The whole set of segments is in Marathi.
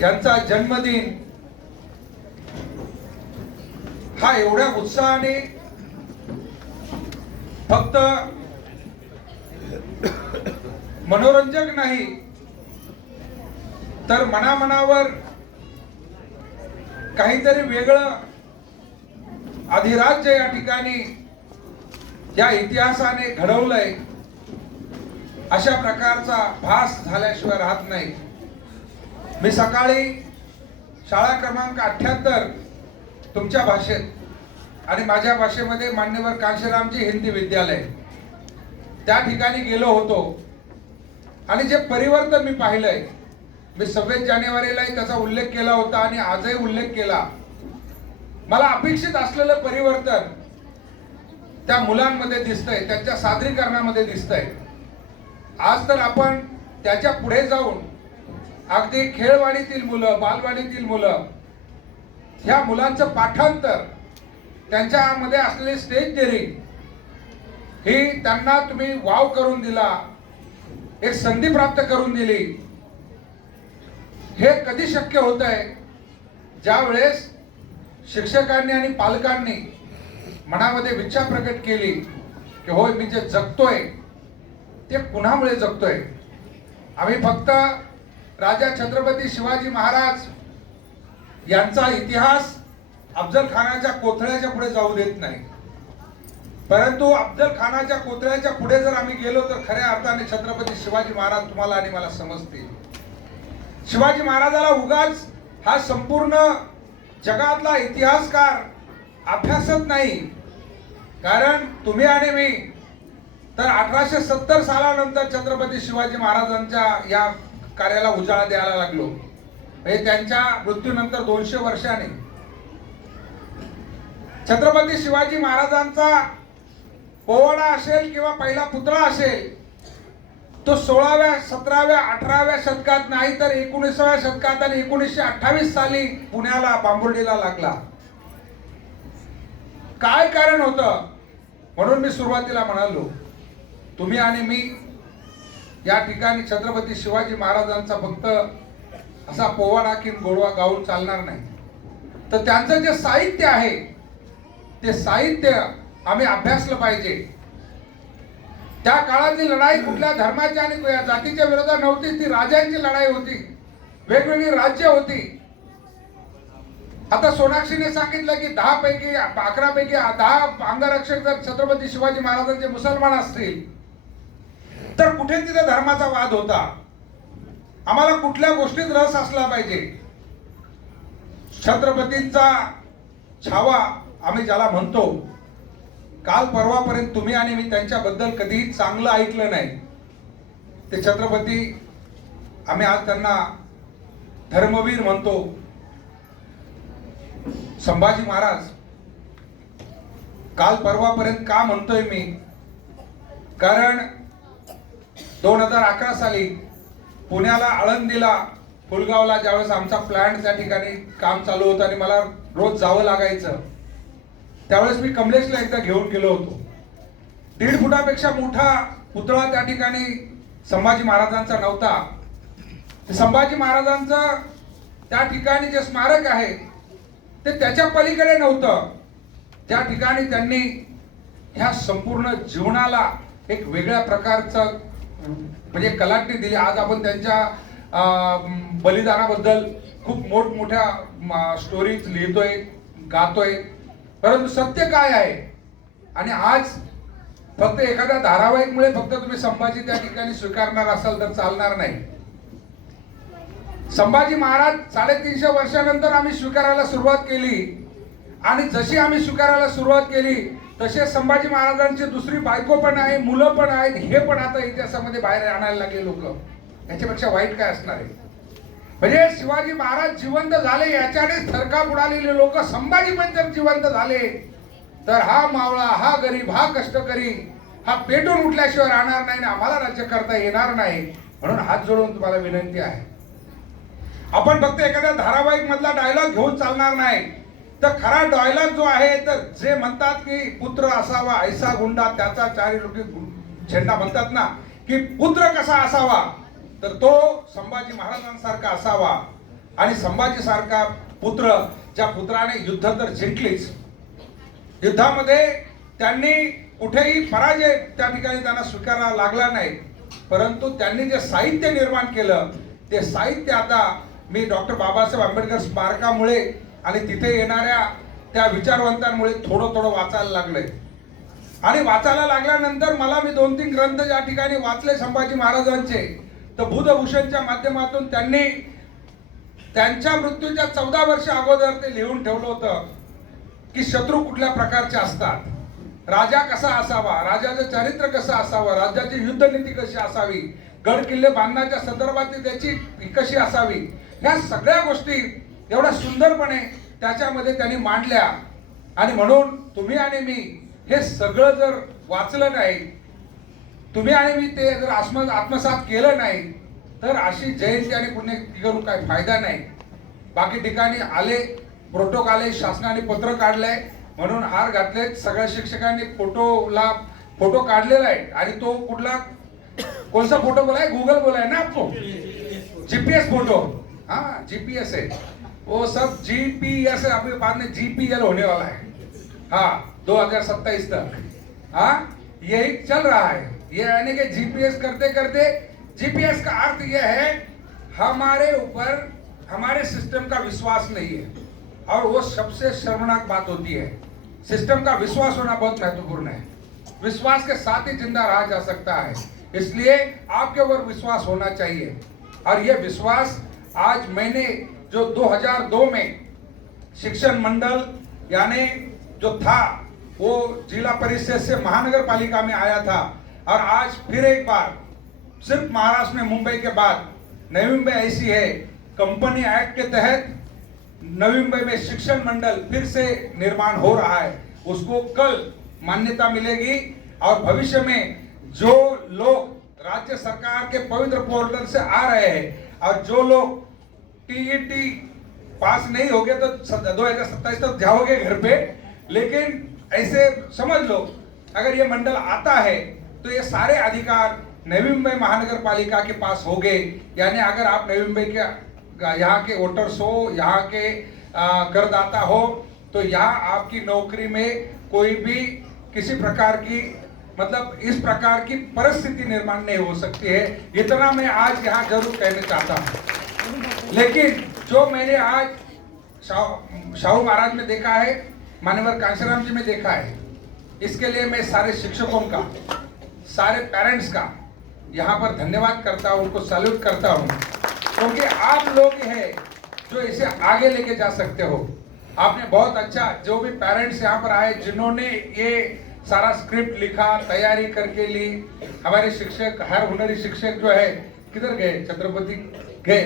यांचा जन्मदिन हा एवढ्या उत्साहाने फक्त मनोरंजक नाही तर मनामनावर काहीतरी वेगळं अधिराज्य या ठिकाणी या इतिहासाने घडवलंय अशा प्रकारचा भास झाल्याशिवाय राहत नाही। मी सकाळी शाळा क्रमांक 78 तुमच्या भाषेत आणि माझ्या भाषेमध्ये मान्यवर कांशीरामजी हिंदी विद्यालय त्या ठिकाणी गेलो होतो आणि जे परिवर्तन मी पाहिलंय, मी 26 जानेवारीलाही त्याचा उल्लेख केला होता आणि आजही उल्लेख केला। मला अपेक्षित असलेलं परिवर्तन त्या मुलांमध्ये दिसतंय, त्यांच्या सादरीकरणामध्ये दिसतंय। आज तर आपण त्याच्या पुढे जाऊन अगदी खेळवाडीतील मुलं, बालवाडीतील मुलं, ह्या मुलांचं पाठांतर, त्यांच्यामध्ये असलेली स्टेज डेअरिंग ही त्यांना तुम्ही वाव करून दिला, एक संधी प्राप्त करून दिली। हे कधी शक्य होत आहे ज्या वेळेस शिक्षकांनी आणि पालकांनी मनामध्ये इच्छा प्रकट केली की होय मी जे जगतोय ते कुणामुळे जगतोय। आम्ही फक्त राजा छत्रपती शिवाजी महाराज यांचा इतिहास अफजल खानाच्या कोथळ्याच्या पुढे जाऊ देत नाही, परंतु अफजल खानाच्या कोथळ्याच्या पुढे जर आम्ही गेलो तर खऱ्या अर्थाने छत्रपती शिवाजी महाराज तुम्हाला आणि मला समजतील। शिवाजी महाराजाला उगाच हा संपूर्ण जगातला इतिहासकार अभ्यासत नाही, कारण तुम्ही आणि मी तर 1870 सालानंतर छत्रपती शिवाजी महाराजांच्या या कार्याला उजाळा द्यायला लागलो। म्हणजे त्यांच्या मृत्यूनंतर 200 वर्षांनी छत्रपती शिवाजी महाराजांचा पोवाडा असेल किंवा पहिला पुतळा असेल तो 16व्या 17व्या 18व्या शतकात नाही तर 19व्या शतकात आणि 1928 साली पुण्याला बांबुर्डीला लागला। काय कारण होतं? म्हणून मी सुरुवातीला म्हणालो तुम्ही आणि मी या ठिकाणी छत्रपती शिवाजी महाराजांचा फक्त असा पोवाडा की गोडवा गाऊन चालणार नाही, तर त्यांचं जे साहित्य आहे ते साहित्य आम्ही अभ्यासलं पाहिजे। त्या काळातली लढाई कुठल्या धर्माच्या आणि जातीच्या विरोधात नव्हती, ती राजांची लढाई होती, वेगवेगळी राज्य होती। आता सोनाक्षीने सांगितलं की 10 पैकी 11 पैकी 10 अंगरक्षक जर छत्रपती शिवाजी महाराजांचे मुसलमान असतील तर कुठे तिथे धर्माचा वाद होता। आम्हाला कुठल्या गोष्टीत रस असला पाहिजे। छत्रपतींचा छावा आम्ही ज्याला म्हणतो, काल परवापर्यंत तुम्ही आणि मी त्यांच्याबद्दल कधीही चांगलं ऐकलं नाही। ते छत्रपती आम्ही आज त्यांना धर्मवीर म्हणतो। संभाजी महाराज काल परवापर्यंत का म्हणतोय मी, कारण 2011 साली पुण्याला, आळंदीला, फुलगावला ज्यावेळेस आमचा प्लॅन्ट त्या ठिकाणी काम चालू होतं आणि मला रोज जावं लागायचं, त्यावेळेस मी कमलेशला एकदा घेऊन गेलो होतो। 1.5 फुटापेक्षा मोठा पुतळा त्या ठिकाणी संभाजी महाराजांचा नव्हता। संभाजी महाराजांचं त्या ठिकाणी जे स्मारक आहे ते त्याच्या पलीकडे नव्हतं, ज्या ठिकाणी त्यांनी ह्या संपूर्ण जीवनाला एक वेगळ्या प्रकारचं म्हणजे कलाटणी दिली। आज आपण त्यांच्या बलिदानाबद्दल खूप मोठमोठ्या स्टोरीज लिहितोय, गातोय, परंतु सत्य काय आहे? आणि आज फक्त एखाद्या धारावाहिकमुळे फक्त तुम्ही संभाजी त्या ठिकाणी स्वीकारणार असाल तर चालणार नाही। संभाजी महाराज 350 वर्षानंतर आम्ही स्वीकारायला सुरुवात केली आणि जशी आम्ही स्वीकारायला सुरुवात केली तसे संभाजी महाराजांची दुसरी बायको पण आहे, मुलं पण आहेत, हे पण आता इतिहासामध्ये बाहेर आणायला लागले लोक। याच्यापेक्षा वाईट काय असणार आहे? म्हणजे शिवाजी महाराज जिवंत झाले याच्यानेच थरकाप उडालेले लोक संभाजी पण जर जिवंत झाले तर हा मावळा, हा गरीब, हा कष्टकरी हा पेटून उठल्याशिवाय राहणार नाही, आम्हाला राज्य करता येणार नाही। म्हणून हात जोडून तुम्हाला विनंती आहे, आपण फक्त एखाद्या धारावाहिक मधला डायलॉग घेऊन चालणार नाही, तर खरा डायलॉग जो आहे तर जे म्हणतात की पुत्र असावा ऐसा गुंडा त्याचा चारी लोकी झेंडा म्हणतात ना, की पुत्र कसा असावा तर तो संभाजी महाराजांसारखा असावा। आणि संभाजी सारखा पुत्र, ज्या पुत्राने युद्ध तर जिंकलीच, युद्धामध्ये त्यांनी कुठेही पराजय त्या ठिकाणी त्यांना स्वीकारावा लागला नाही, परंतु त्यांनी जे साहित्य निर्माण केलं ते साहित्य आता मी डॉक्टर बाबासाहेब आंबेडकर स्मारकामुळे आणि तिथे येणाऱ्या त्या विचारवंतांमुळे थोडं थोडं वाचायला लागलंय. आणि वाचायला लागल्यानंतर मला मी 2-3 ग्रंथ ज्या ठिकाणी वाचले संभाजी महाराजांचे, तर बुधभूषणच्या माध्यमातून त्यांनी त्यांच्या मृत्यूच्या 14 वर्ष अगोदर ते लिहून ठेवलं होतं की शत्रू कुठल्या प्रकारचे असतात, राजा कसा असावा, राजाचं चरित्र कसं असावं, राज्याची युद्धनीती कशी असावी, गड किल्ले बांधण्याच्या संदर्भात त्याची कशी असावी, ह्या सगळ्या गोष्टी एवढ्या सुंदरपणे त्याच्यामध्ये त्यांनी मांडल्या. आणि म्हणून तुम्ही आणि मी हे सगळं जर वाचलं नाही, तुम्ही आणि मी ते जर आत्मसात केलं नाही, तर अशी जयंती आणि पुण्यतिथी करून काही फायदा नाही. बाकी ठिकाणी आले, प्रोटोकॉल आले, शासनाने पत्र काढलंय म्हणून हार घातलेत, सगळ्या शिक्षकांनी फोटो काढलेला आहे. आणि तो कुठला कोणता फोटो बोलाय, गूगल बोलाय ना आपको, जीपीएस फोटो, हाँ जीपीएस है वो, सब जीपीएस है, अभी बाद में जीपीएल होने वाला है, हाँ 2027 तक, हाँ यही चल रहा है. ये यानी कि जीपीएस करते करते, जीपीएस का अर्थ यह है हमारे ऊपर हमारे सिस्टम का विश्वास नहीं है, और वो सबसे शर्मनाक बात होती है. सिस्टम का विश्वास होना बहुत महत्वपूर्ण है. विश्वास के साथ ही जिंदा रहा जा सकता है, इसलिए आपके ऊपर विश्वास होना चाहिए. और ये विश्वास आज मैंने जो 2002 में शिक्षण मंडल यानी जो था वो जिला परिषद से महानगर पालिका में आया था, और आज फिर एक बार सिर्फ महाराष्ट्र में मुंबई के बाद नवी मुंबई ऐसी है, कंपनी एक्ट के तहत नवी मुंबई में शिक्षण मंडल फिर से निर्माण हो रहा है. उसको कल मान्यता मिलेगी, और भविष्य में जो लोग राज्य सरकार के पवित्र पोर्टल से आ रहे हैं और जो लोग टीईटी पास नहीं होगे तो 2027 तक जाओगे घर पे, लेकिन ऐसे समझ लो अगर ये मंडल आता है तो ये सारे अधिकार नवी मुंबई महानगर पालिका के पास होंगे. यानी अगर आप नवी मुंबई के यहाँ के वोटर्स हो, यहाँ के करदाता हो, तो यहाँ आपकी नौकरी में कोई भी किसी प्रकार की मतलब इस प्रकार की परिस्थिति निर्माण नहीं हो सकती है. इतना मैं आज यहाँ जरूर कहना चाहता हूँ. लेकिन जो मैंने आज शाहू महाराज में देखा है, मानवर कांशीराम जी में देखा है, इसके लिए मैं सारे शिक्षकों का, सारे पेरेंट्स का यहाँ पर धन्यवाद करता हूँ, उनको सैल्यूट करता हूँ, क्योंकि आप लोग हैं जो इसे आगे लेके जा सकते हो. आपने बहुत अच्छा, जो भी पेरेंट्स यहाँ पर आए जिन्होंने ये सारा स्क्रिप्ट लिखा, तैयारी करके ली, हमारे शिक्षक, हर हुनरी शिक्षक जो है किधर गए, छत्रपति गए,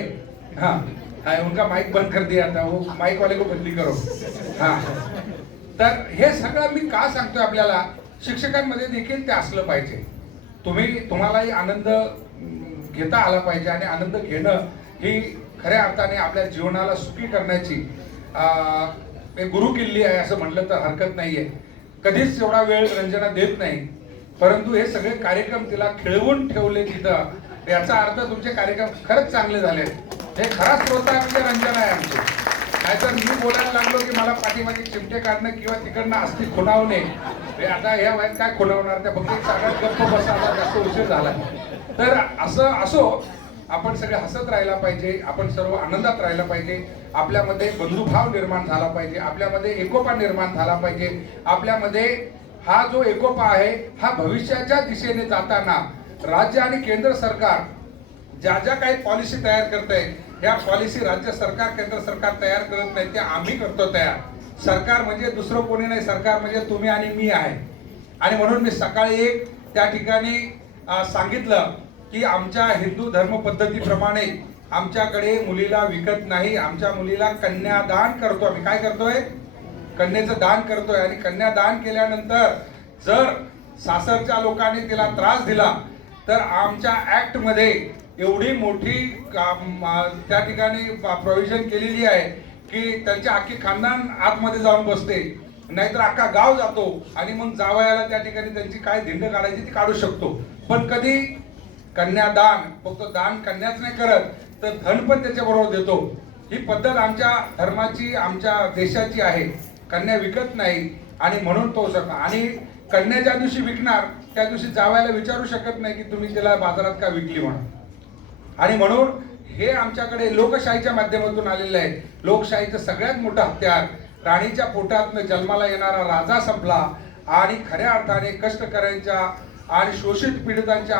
हाँ उनका माइक बंद कर दिया था, वो माइक वाले को बदली करो. हाँ तर हे सगळं मी का सांगतोय, आपल्याला शिक्षकांमध्ये देखील ते असलं पाहिजे. तुम्हालाही आनंद घेता आला पाहिजे, आणि आनंद घेणं ही खऱ्या अर्थाने आपल्या जीवनाला सुखी करण्याची एक गुरुकिल्ली आहे असं म्हटलं तर हरकत नाहीये. कधीच एवढा वेळ रंजना देत नाही, परंतु हे सगळे कार्यक्रम तिला खिळवून ठेवले तिथं, याचा अर्थ तुमचे कार्यक्रम खरंच चांगले झाले. हे खरा श्रोता रंजना आहे आमची. नाहीतर मी बोलायला लागलो की मला पाठीमागे चिमटे काढणं किंवा तिकडनं अस्थि खुणावणे, हे आता ह्या वयात काय खुणावणार, त्या फक्त सगळ्यात गप्प बसायला जास्त उशीर झाला. तर असं असो, आपण सगळे हसत राहायला पाहिजे, आपण सर्व आनंदात राहायला पाहिजे, आपल्यामध्ये बंधुभाव निर्माण झाला पाहिजे, आपल्यामध्ये एकोपा निर्माण झाला पाहिजे. आपल्यामध्ये हा जो एकोपा आहे हा भविष्याच्या दिशेने जाताना राज्य आणि केंद्र सरकार ज्या ज्या काही पॉलिसी तयार करतंय, ह्या पॉलिसी राज्य सरकार केंद्र सरकार तयार करत नाही, त्या आम्ही करतो तयार. सरकार म्हणजे दुसरं कोणी नाही, सरकार म्हणजे तुम्ही आणि मी आहे. आणि म्हणून मी सकाळी एक त्या ठिकाणी सांगितलं की आमच्या हिंदू धर्म पद्धतीप्रमाणे आमच्याकडे मुलीला विकत नाही, आमच्या मुलीला कन्यादान करतो. आम्ही काय करतोय, कन्येचं दान करतोय. आणि कन्यादान केल्यानंतर जर सासरच्या लोकांनी तिला त्रास दिला तर आमच्या ऍक्ट मध्ये एवढी मोठी त्या ठिकाणी प्रोव्हिजन केलेली आहे की त्यांच्या अख्खी खानदान आतमध्ये जाऊन बसते, नाहीतर अख्खा गाव जातो, आणि मग जावयाला त्या ठिकाणी त्यांची काय धिंड काढायची ती काढू शकतो. पण कधी कन्यादान, फक्त दान कन्याच नाही करत तर धन पण त्याच्या बरोबर देतो. ही पद्धत आमच्या धर्माची, आमच्या देशाची आहे. कन्या विकत नाही आणि म्हणून तो आणि कन्या ज्या दिवशी विकणार त्या दिवशी जावयाला विचारू शकत नाही की तुम्ही तिला बाजारात का विकली म्हणून. आणि म्हणून हे आमच्याकडे लोकशाहीच्या माध्यमातून आलेलं आहे. लोकशाहीचं सगळ्यात मोठं हत्यार, राणीच्या पोटातनं जन्माला येणारा राजा संपला आणि खऱ्या अर्थाने कष्टकऱ्यांच्या आणि शोषित पीडितांच्या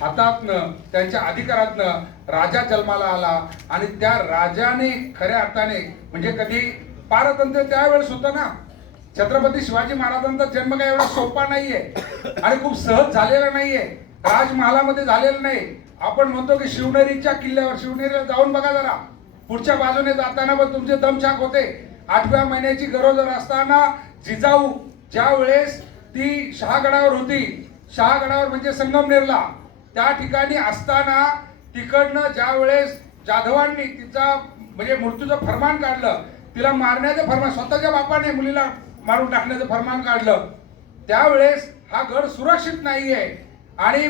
हातातनं, त्यांच्या अधिकारातनं राजा जन्माला आला. आणि त्या राजाने खऱ्या अर्थाने म्हणजे कधी पारतंत्र्य त्यावेळेस होतं ना. छत्रपती शिवाजी महाराजांचा जन्म काही एवढा सोपा नाहीये आणि खूप सहज झालेला नाहीये, राजमहालामध्ये झालेला नाही. आपण म्हणतो की शिवनेरीच्या किल्ल्यावर, शिवनेरीला जाऊन बघा जरा, पुढच्या बाजूने जाताना पण तुमचे दमछाक होते. 8व्या महिन्याची गरोदर असताना जिजाऊ ज्या वेळेस ती शहागडावर होती, शहागडावर म्हणजे संगमनेरला, त्या ठिकाणी असताना तिकडनं ज्या वेळेस जाधवांनी तिचा म्हणजे मृत्यूचं फरमान काढलं, तिला मारण्याचं फरमान, स्वतःच्या बापाने मुलीला मारून टाकण्याचं फरमान काढलं, त्यावेळेस हा गड सुरक्षित नाहीये आणि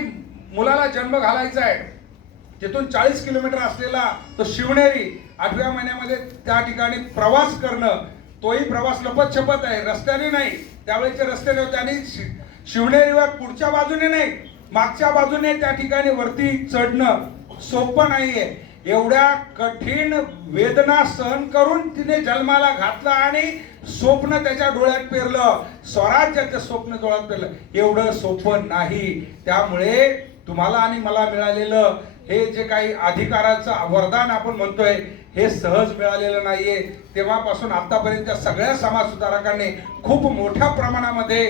मुलाला जन्म घालायचा आहे. तिथून 40 किलोमीटर असलेला तो शिवनेरी 8व्या महिन्यामध्ये त्या ठिकाणी प्रवास करणं, तोही प्रवास लपत-छपत आहे, रस्त्याने नाही. त्यावेळेचे रस्ते नव्हते आणि शिवनेरीवर पुढच्या बाजूने नाही, मागच्या बाजूने त्या ठिकाणी वरती चढणं सोपं नाहीये. एवढ्या कठीण वेदना सहन करून तिने जन्माला घातला आणि स्वप्न त्याच्या डोळ्यात पेरलं, स्वराज्याचं स्वप्न डोळ्यात पेरलं. एवढं सोपं नाही. त्यामुळे तुम्हाला आणि मला मिळालेलं हे जे काही अधिकाराचं वरदान आपण म्हणतोय हे सहज मिळालेलं नाहीये. तेव्हापासून आतापर्यंत सगळ्या समाज सुधारकांनी खूप मोठ्या प्रमाणामध्ये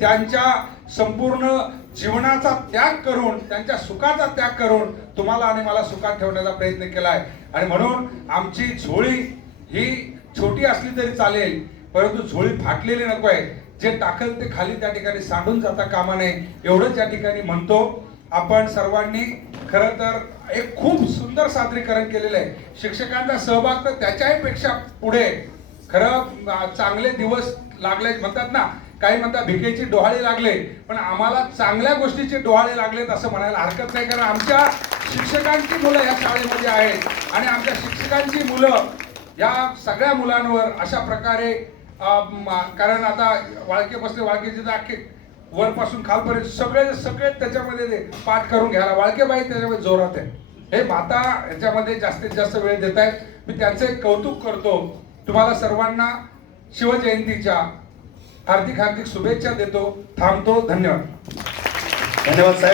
त्यांच्या संपूर्ण जीवनाचा त्याग करून, त्यांच्या सुखाचा त्याग करून तुम्हाला आणि मला सुखात ठेवण्याचा प्रयत्न केला आहे. आणि म्हणून आमची झोळी ही छोटी असली तरी चालेल, परंतु झोळी फाटलेली नको आहे. जे टाकल ते खाली त्या ठिकाणी सांडून जाता कामा नये एवढंच या ठिकाणी म्हणतो. आपण सर्वांनी खरं तर एक खूप सुंदर सादरीकरण केलेलं आहे. शिक्षकांचा सहभाग तर त्याच्याही पेक्षा पुढे. खरं चांगले दिवस लागले म्हणतात ना, काही म्हणतात भिकेची डोहाळे लागले, पण आम्हाला चांगल्या गोष्टीचे डोहाळे लागलेत असं म्हणायला हरकत नाही. कारण आमच्या शिक्षकांची मुलं या शाळेमध्ये आहेत आणि आमच्या शिक्षकांची मुलं या सगळ्या मुलांवर अशा प्रकारे कारण आता वाळकेपासून वाळकेची तर अख्खे वरपासून खालपर्यंत सगळे त्याच्यामध्ये ते पाठ करून घ्यायला वाळकेबाई त्याच्यामध्ये जोरात आहे. हे माता याच्यामध्ये जास्तीत जास्त वेळ देत आहेत. मी त्यांचं एक कौतुक करतो. तुम्हाला सर्वांना शिवजयंतीच्या हार्दिक शुभेच्छा देतो. थांबतो. धन्यवाद. धन्यवाद साहेब.